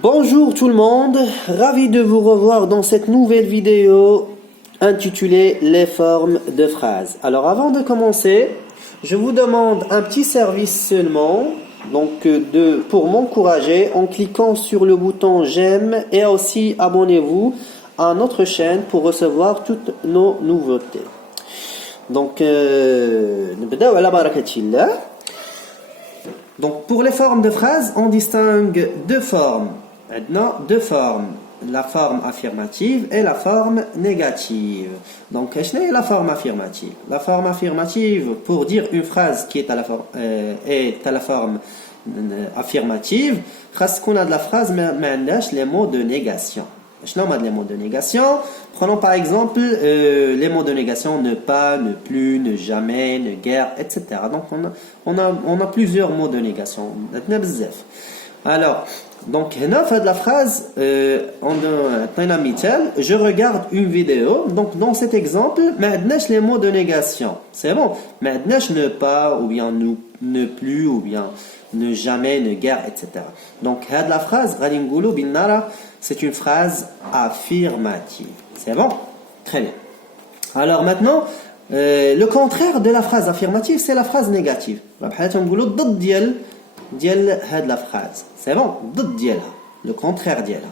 Bonjour tout le monde, ravi de vous revoir dans cette nouvelle vidéo intitulée Les formes de phrases. Alors avant de commencer, je vous demande un petit service seulement, pour m'encourager en cliquant sur le bouton j'aime et aussi abonnez-vous à notre chaîne pour recevoir toutes nos nouveautés. نبداو على بركة الله. Donc pour les formes de phrases, on distingue deux formes. Maintenant, deux formes. La forme affirmative et la forme négative. Donc, quelle est la forme affirmative? La forme affirmative, pour dire une phrase qui est à la forme affirmative, qu'on a de la phrase, mais les mots de négation. Les mots de négation. Prenons par exemple les mots de négation ne pas, ne plus, ne jamais, ne guère, etc. Donc on a plusieurs mots de négation. Alors, donc la phrase, je regarde une vidéo. Donc dans cet exemple, les mots de négation. C'est bon. Ne pas, ou bien ne plus, ou bien ne jamais, ne guère, etc. Donc la phrase, c'est une phrase affirmative. C'est bon? Très bien. Alors maintenant, le contraire de la phrase affirmative, c'est la phrase négative. La phrase. C'est bon? Le contraire d'elle.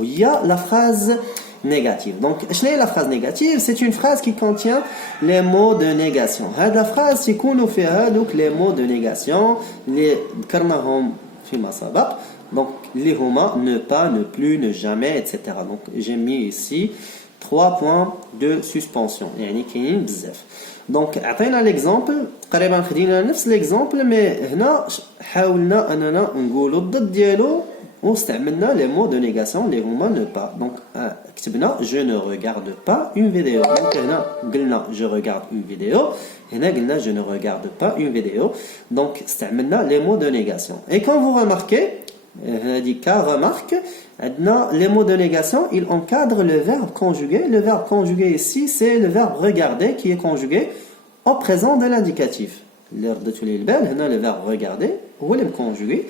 Il y a la phrase négative. Donc, la phrase négative, c'est une phrase qui contient les mots de négation. La phrase, c'est qu'on nous fait les mots de négation, les karnahum fi ma sabaq. Donc, les huma, ne pas, ne plus, ne jamais, etc. Donc, j'ai mis ici 3 points de suspension. Donc, عطينا l'exemple, قريبا خدينا نفس l'exemple, mais هنا حاولنا أننا نقولوا الضد ديالو واستعملنا les mots de négation, les huma, ne pas. Donc, كتبنا je ne regarde pas une vidéo. Donc, هنا قلنا je regarde une vidéo. هنا قلنا je ne regarde pas une vidéo. Donc, استعملنا les mots de négation. Et quand vous remarquez, remarque, les mots de négation, ils encadrent le verbe conjugué. Le verbe conjugué ici, c'est le verbe regarder qui est conjugué au présent de l'indicatif. Le verbe regarder, où est le conjugué?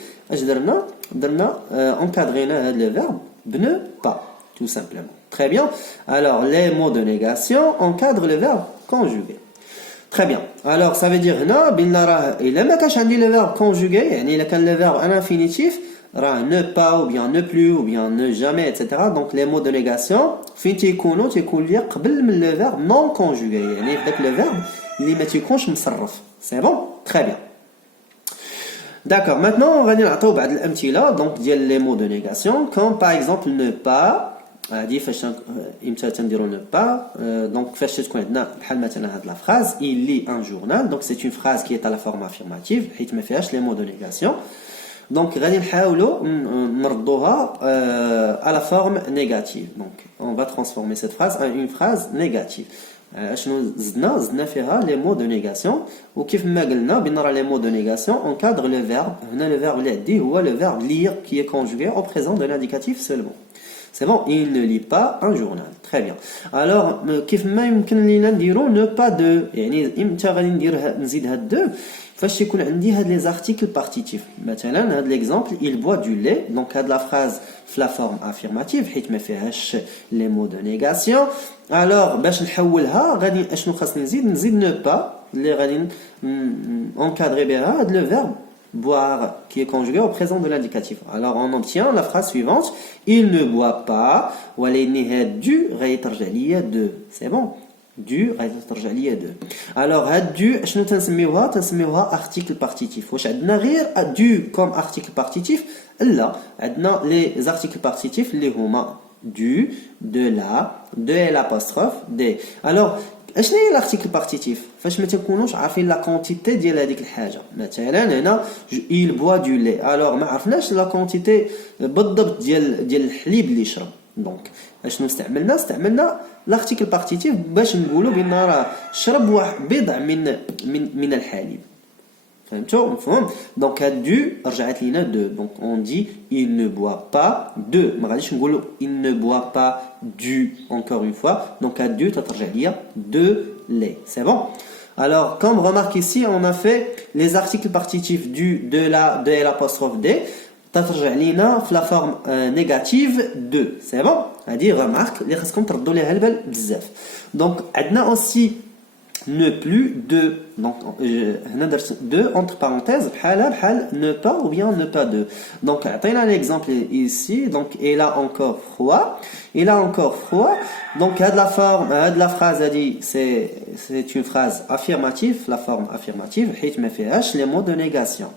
Encadrer le verbe ne pas, tout simplement. Très bien. Alors, les mots de négation encadrent le verbe conjugué. Très bien. Alors, ça veut dire, il le verbe conjugué, il y a le verbe à l'infinitif, ne pas, ou bien ne plus, ou bien ne jamais, etc. Donc les mots de négation, le verbe non conjugué. Le verbe, c'est bon? Très bien. D'accord. Maintenant, on va dire donc les mots de négation, comme par exemple ne pas. Ne pas. Donc la phrase, il lit un journal. Donc c'est une phrase qui est à la forme affirmative. Les mots de négation. Donc, à la forme négative. Donc, on va transformer cette phrase en une phrase négative. Les mots de négation. Ou les mots de négation encadrent le verbe. Le verbe ou le verbe lire qui est conjugué au présent de l'indicatif seulement. C'est bon, il ne lit pas un journal. Très bien. Alors, ne pas de. فاش يكون عندي هاد les articles partitifs. مثلا هاد l'exemple, il boit du lait. Donc هاد la phrase في la forme affirmative حيت ما فيهاش les mots de négation. Alors باش نحولها غادي اشنو خاصني نزيد ne pas اللي غادي encadrer بها هاد le verbe boire qui est conjugué au présent de l'indicatif. Alors on obtient la phrase suivante, il ne boit pas ولا هاد du غيترجع ليا de. C'est bon. Du غترجع ليا دو. Alors هاد du شنو تنسميوها article partitif. واش عندنا غير du comme article partitif؟ لا، عندنا les articles partitifs اللي هما du, de la, de l'apostrophe, des. Alors اشنو هي l'article partitif؟ فاش ما تكونوش عارفين لا كونتيتي ديال هذيك الحاجه. مثلا هنا il boit du lait. Alors ما عرفناش لا كونتيتي بالضبط ديال الحليب اللي يشرب. دونك اشنو استعملنا l'article partitif باش نقولوا بان راه شرب واحد بضع من الحليب. فهمتوا؟ مفهوم؟ دونك هاد دو رجعت لينا دو. دونك اون دي il ne boit pas de. ما غاديش نقولوا il ne boit pas du encore une fois. Donc هاد دو تترجع ليا de lait. C'est bon? Alors comme remarque ici, on a fait les articles partitifs du, de la, de l'apostrophe des. تترجع لينا في لا فورم نيجاتيف دو سي بون هذه remarque اللي خاصكم تردوا ليها البال بزاف دونك عندنا اوسي ne plus de donc هنا درت de entre parenthèses بحال ne pas ou bien ne pas de donc عطينا l'exemple ici donc il a encore froid donc هاد la phrase هادي c'est une phrase affirmative la forme affirmative حيت ما فيهاش les mots de négation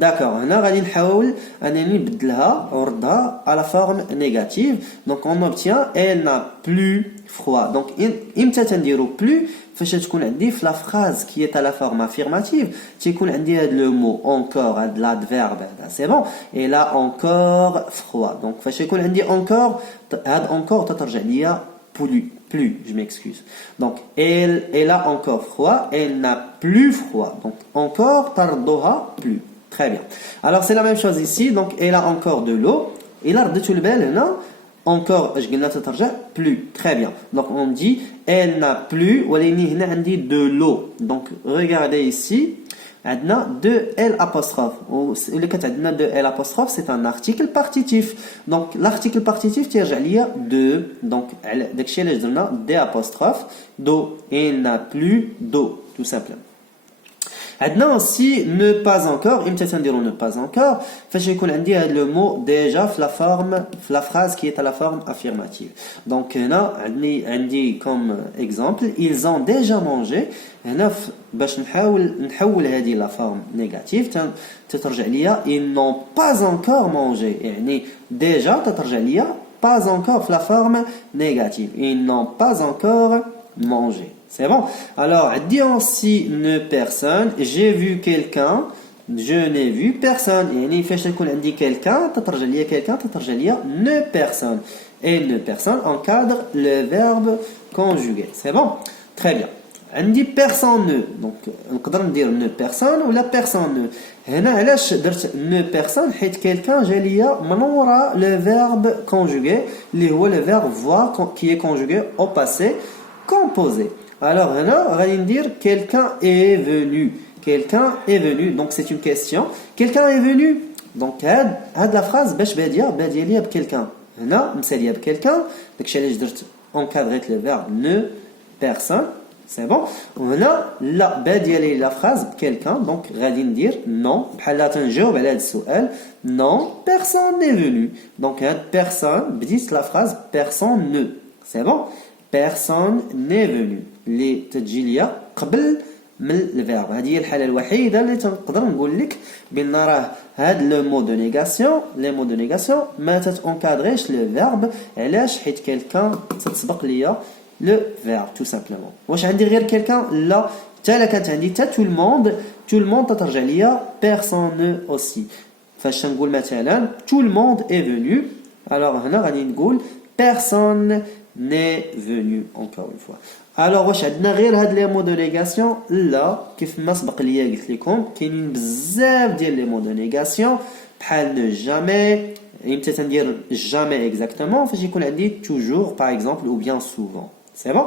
d'accord هنا غادي نحاول انني نبدلها ونردها à la forme négative donc on obtient elle n'a plus froid donc امتى تنديرو plus فاش تكون عندي في لا فراز كي est à la forme affirmative تيكون عندي هاد لو مو encore هاد l'adverbe هذا سي بون et là encore froid donc فاش يكون عندي encore هاد encore تترجع ليا plus je m'excuse donc elle a encore froid elle n'a plus froid donc encore تردوها plus très bien alors c'est la même chose ici donc elle a encore de l'eau إلا رديتو البال هنا encore اش قلنا تترجع plus très bien donc on dit elle n'a plus ولكن هنا عندي de l'eau donc regardez ici عندنا de L apostrophe واللي كتعندنا de L apostrophe c'est un article partitif donc l'article partitif تيرجع ليا de donc داكشي علاش درنا d apostrophe d'eau elle n'a plus d'eau tout simplement عندنا aussi ne pas encore امتى تنديرو ne pas encore فاش يكون عندي هذا لو مو déjà في la phrase qui est à la forme affirmative donc هنا عندي comme exemple ils ont déjà mangé هنا باش نحول هذه la forme négative تترجع ليا ils n'ont pas encore mangé يعني déjà تترجع ليا pas encore في la forme négative ils n'ont pas encore mangé c'est bon alors dit aussi ne personne j'ai vu quelqu'un je n'ai vu personne يعني فاش تكون عندي quelqu'un تترجع ليا quelqu'un تترجع ليا ne personne et ne personne encadre le verbe conjugué c'est bon très bien عندي personne ne donc نقدر ندير ne personne ولا personne ne هنا علاش درت ne personne حيت quelqu'un جا ليا من ورا le verbe conjugué اللي هو le verbe voir qui est conjugué au passé composé alors هنا غادي ندير quelqu'un est venu donc c'est une question quelqu'un est venu donc هاد la phrase باش باديه ليا ب quelqu'un هنا مساليه ب quelqu'un داكشي علاش درت encadré le verbe ne personne c'est bon وهنا لا باديه لي la phrase ب quelqu'un donc غادي ندير non بحال تنجاوب على هاد السؤال non personne n'est venu donc هاد personne بديت la phrase personne ne c'est bon personne n'est venu اللي تجي ليا قبل من الفيرب هذه هي الحاله الوحيده اللي تنقدر نقول لك بان راه هاد لو مو دو نيغاسيون لي مو دو نيغاسيون ما تتونكادريش لو فيرب علاش حيت كيلكان تتسبق ليا لو فيرب تو سامبلومون واش عندي غير كيلكان لا حتى الا كانت عندي حتى تو الموند تترجع ليا بيرسون اوسي فاش نقول مثلا تو الموند اي فينو alors هنا غادي نقول personne n'est venu encore une fois alors واش عندنا غير هاد لي مو دو نيغاسيون لا كيف ما سبق ليا قلت لكم كاينين بزاف ديال لي مو دو نيغاسيون بحال نو جامي امتى تندير جامي اكزاكتومون فاش يكون عندي توجور باغ اكزومبل او بيان سوفون سي بون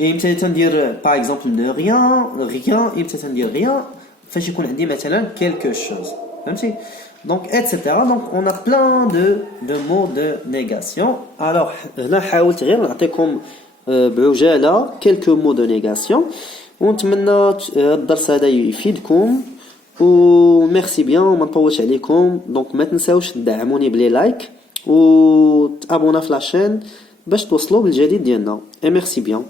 امتى تندير باغ اكزومبل نو ريان امتى تندير ريان فاش يكون عندي مثلا كيلكو شوز فهمتي donc etc donc on a plein de mots de négation alors هنا حاولت غير نعطيكم بعجاله quelques mots de négation ونتمنى الدرس هذا يفيدكم و ميرسي بيان وما نطولش عليكم دونك ما تنساوش تدعموني بلي لايك و تابونا في لاشين باش توصلوا بالجديد ديالنا اي ميرسي بيان